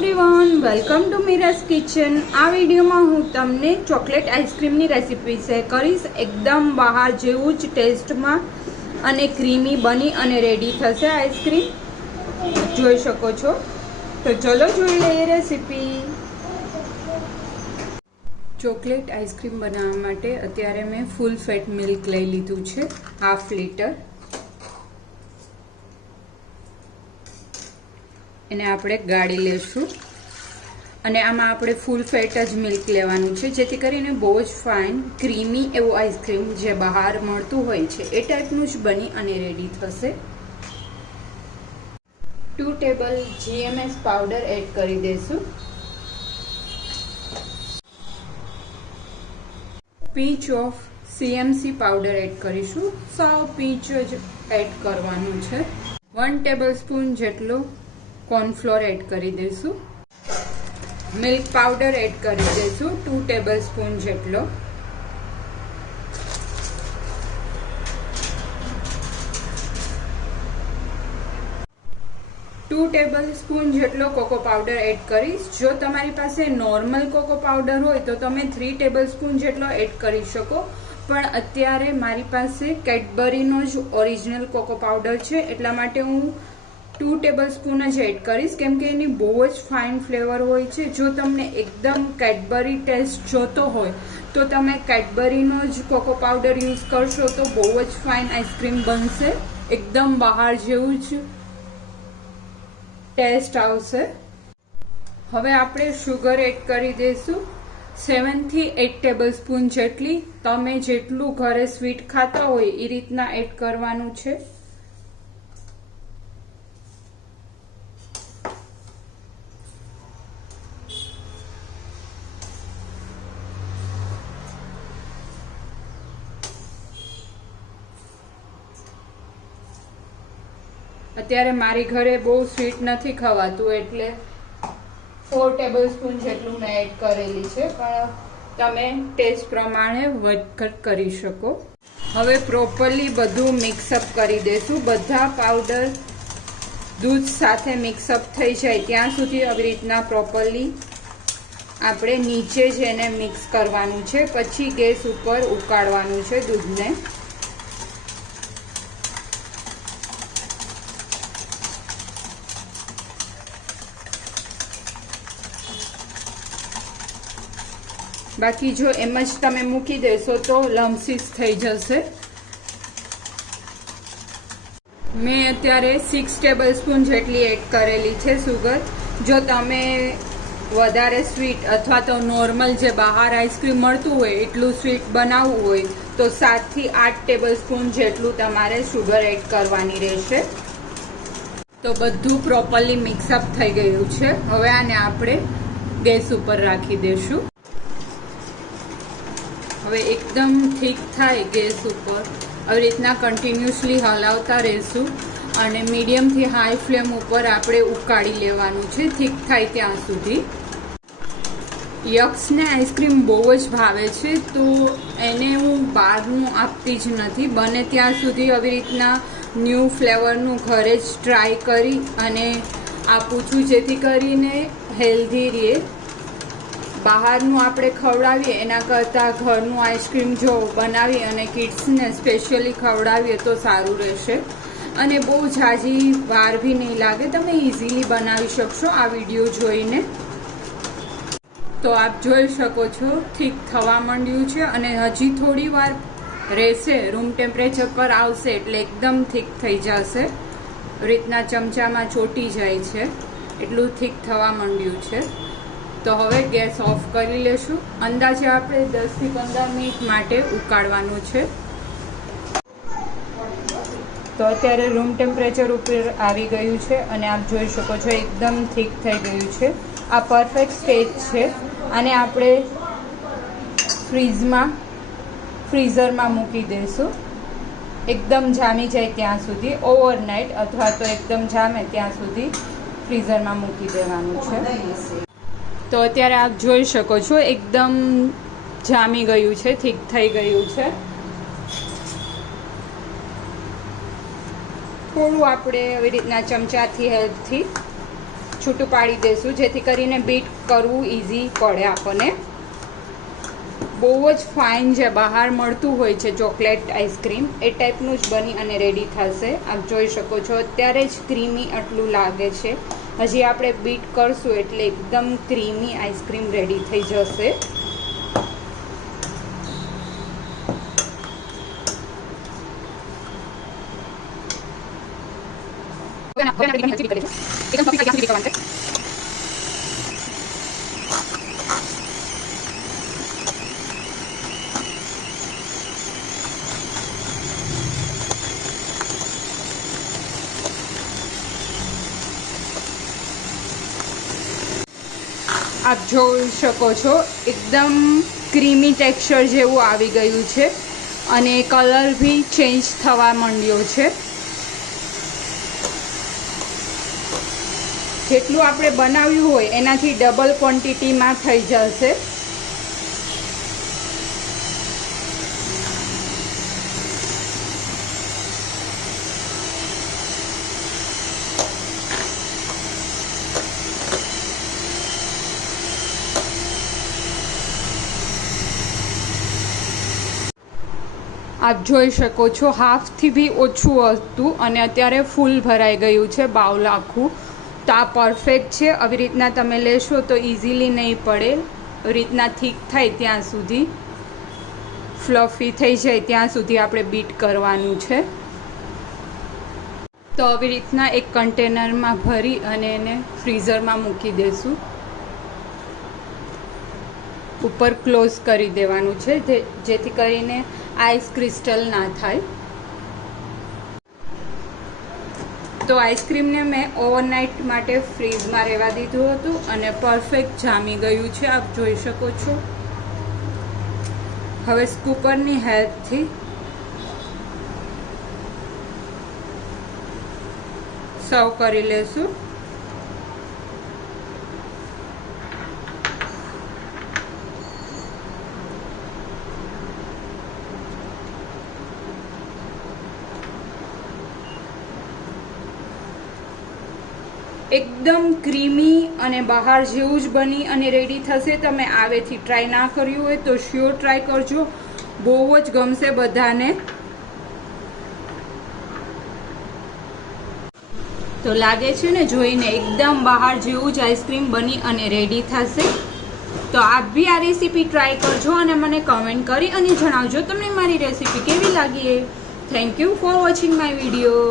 Everyone, welcome to Mira's kitchen. આ વિડીયોમાં હું તમને ચોકલેટ આઈસ્ક્રીમની રેસીપી શેર કરીશ। એકદમ બહાર જેવું જ ટેસ્ટમાં અને ક્રીમી બની અને રેડી થશે આઈસ્ક્રીમ, જોઈ શકો છો। તો ચલો જોઈ લઈએ રેસીપી। ચોકલેટ આઈસ્ક્રીમ બનાવવા માટે અત્યારે મેં ફૂલ ફેટ મિલ્ક લઈ લીધું છે, 1/2 લીટર। એને આપણે ગાળી લેશું અને આમાં આપણે ફૂલ ફેટ જ મિલ્ક લેવાનું છે, જેથી કરીને બહુ જ ફાઇન ક્રીમી એવું આઈસ્ક્રીમ જે બહાર મળતું હોય છે એ ટાઈપનું જ બની અને રેડી થશે। 2 ટેબલ GMS પાવડર એડ કરી દઈશું। Pinch of CMC powder add કરીશું, સાવ પીંચ જ એડ કરવાનું છે। 1 ટેબલ સ્પૂન જેટલો કોર્નફ્લોર એડ કરી દઈશું। મિલ્ક પાવડર એડ કરી દઈશું 2 ટેબલ સ્પૂન જેટલો। ટુ ટેબલ સ્પૂન જેટલો કોકો પાવડર એડ કરીશ। જો તમારી પાસે નોર્મલ કોકો પાવડર હોય તો તમે 3 ટેબલ સ્પૂન જેટલો એડ કરી શકો, પણ અત્યારે મારી પાસે કેડબરીનો જ ઓરિજિનલ કોકો પાવડર છે, એટલા માટે હું 2 ટેબલ સ્પૂન જ એડ કરીશ, કેમ કે એની બહુ જ ફાઇન ફ્લેવર હોય છે। જો તમને એકદમ કેડબરી ટેસ્ટ જોતો હોય તો તમે કેડબરીનો જ કોકો પાવડર યુઝ કરશો તો બહુ જ ફાઇન આઈસ્ક્રીમ બનશે, એકદમ બહાર જેવું જ ટેસ્ટ આવશે। હવે આપણે શુગર એડ કરી દઈશું 7 થી 8 ટેબલ સ્પૂન જેટલી। તમે જેટલું ઘરે સ્વીટ ખાતા હોય એ રીતના એડ કરવાનું છે। અત્યારે મારી ઘરે બહુ સ્વીટ નથી ખવાતું એટલે 4 ટેબલ સ્પૂન જેટલું મેં એડ કરેલી છે, પણ તમે ટેસ્ટ પ્રમાણે વધઘટ કરી શકો। હવે પ્રોપરલી બધું મિક્સઅપ કરી દઈશું। બધા પાવડર દૂધ સાથે મિક્સઅપ થઈ જાય ત્યાં સુધી આવી રીતના પ્રોપરલી આપણે નીચે જ એને મિક્સ કરવાનું છે, પછી ગેસ ઉપર ઉકાળવાનું છે દૂધને। બાકી જો એમ જ તમે મૂકી દેશો તો લમ્સીસ થઈ જશે। મેં અત્યારે 6 ટેબલ સ્પૂન જેટલી એડ કરેલી છે સુગર। જો તમે વધારે સ્વીટ અથવા તો નોર્મલ જે બહાર આઈસ્ક્રીમ મળતું હોય એટલું સ્વીટ બનાવવું હોય તો 7 થી 8 ટેબલ સ્પૂન જેટલું તમારે શુગર એડ કરવાની રહેશે। તો બધું પ્રોપરલી મિક્સઅપ થઈ ગયું છે। હવે આને આપણે ગેસ ઉપર રાખી દઈશું। હવે એકદમ ઠીક થાય ગેસ ઉપર આવી રીતના કન્ટિન્યુઅસલી હલાવતા રહીશું અને મીડિયમથી હાઈ ફ્લેમ ઉપર આપણે ઉકાળી લેવાનું છે ઠીક થાય ત્યાં સુધી। યક્ષને આઈસ્ક્રીમ બહુ જ ભાવે છે, તો એને હું બહારનું આપતી જ નથી, બને ત્યાં સુધી આવી રીતના ન્યૂ ફ્લેવરનું ઘરે જ ટ્રાય કરી અને આપું છું, જેથી કરીને હેલ્ધી રહે। બહારનું આપણે ખવડાવીએ એના કરતાં ઘરનું આઈસ્ક્રીમ જો બનાવી અને કિડ્સને સ્પેશિયલી ખવડાવીએ તો સારું રહેશે અને બહુ ઝાઝી વાર બી નહીં લાગે, તમે ઇઝીલી બનાવી શકશો આ વિડીયો જોઈને। તો આપ જોઈ શકો છો ઠીક થવા માંડ્યું છે અને હજી થોડી વાર રહેશે, રૂમ ટેમ્પરેચર પર આવશે એટલે એકદમ ઠીક થઈ જશે। રીતના ચમચામાં ચોટી જાય છે એટલું ઠીક થવા માંડ્યું છે। તો હવે ગેસ ઓફ કરી લેશું। અંદાજે આપણે 10 થી 15 મિનિટ માટે ઉકાળવાનું છે। તો અત્યારે રૂમ ટેમ્પરેચર ઉપર આવી ગયું છે અને આપ જોઈ શકો છો એકદમ ઠીક થઈ ગયું છે। આ પરફેક્ટ સ્ટેજ છે। આને આપણે ફ્રીઝરમાં મૂકી દઈશું એકદમ જામી જાય ત્યાં સુધી, ઓવરનાઇટ અથવા તો એકદમ જામે ત્યાં સુધી ફ્રીઝરમાં મૂકી દેવાનું છે। તો અત્યારે આપ જોઈ શકો છો એકદમ જામી ગયું છે, ઠીક થઈ ગયું છે। થોડું આપણે આવી રીતના ચમચાથી હેલ્પથી છૂટું પાડી દઈશું, જેથી કરીને બીટ કરવું ઇઝી પડે આપણને. બહુ જ ફાઇન જે બહાર મળતું હોય છે ચોકલેટ આઈસ્ક્રીમ, એ ટાઈપનું જ બની અને રેડી થશે. આપ જોઈ શકો છો અત્યારે જ ક્રીમી આટલું લાગે છે. હજી આપણે બીટ કરશું એટલે એકદમ ક્રીમી આઈસ્ક્રીમ રેડી થઈ જશે. આપ જોઈ શકો છો એકદમ ક્રીમી ટેક્સચર જેવું આવી ગયું છે અને કલર બી ચેન્જ થવા માંડ્યો છે. જેટલું આપણે બનાવ્યું હોય એનાથી ડબલ ક્વોન્ટિટીમાં થઈ જશે. આપ જોઈ શકો છો હાફથી બી ઓછું હતું અને અત્યારે ફૂલ ભરાઈ ગયું છે બાઉલ આખું. તો આ પરફેક્ટ છે. આવી રીતના તમે લેશો તો ઇઝીલી નહીં પડે. આવી રીતના થીક થાય ત્યાં સુધી, ફ્લફી થઈ જાય ત્યાં સુધી આપણે બીટ કરવાનું છે. તો આવી રીતના એક કન્ટેનરમાં ભરી અને એને ફ્રીઝરમાં મૂકી દેશું. ઉપર ક્લોઝ કરી દેવાનું છે જેથી કરીને આઈસ ક્રિસ્ટલ ના થાય. તો આઈસ્ક્રીમને મેં ઓવરનાઇટ માટે ફ્રીઝમાં રહેવા દીધું હતું અને પરફેક્ટ જામી ગયું છે. આપ જોઈ શકો છો. હવે સ્કૂપરની હેલ્પથી સર્વ કરી લેશું. એકદમ ક્રીમી અને બહાર જેવું જ બની અને રેડી થશે. તમે આવેથી ટ્રાય ના કર્યું હોય તો શ્યોર ટ્રાય કરજો, બહુ જ ગમશે બધાને. તો લાગે છે ને જોઈને એકદમ બહાર જેવું જ આઈસ્ક્રીમ બની અને રેડી થશે. તો આપ બી આ રેસીપી ટ્રાય કરજો અને મને કમેન્ટ કરી અને જણાવજો તમને મારી રેસીપી કેવી લાગી. Thank you for watching my video.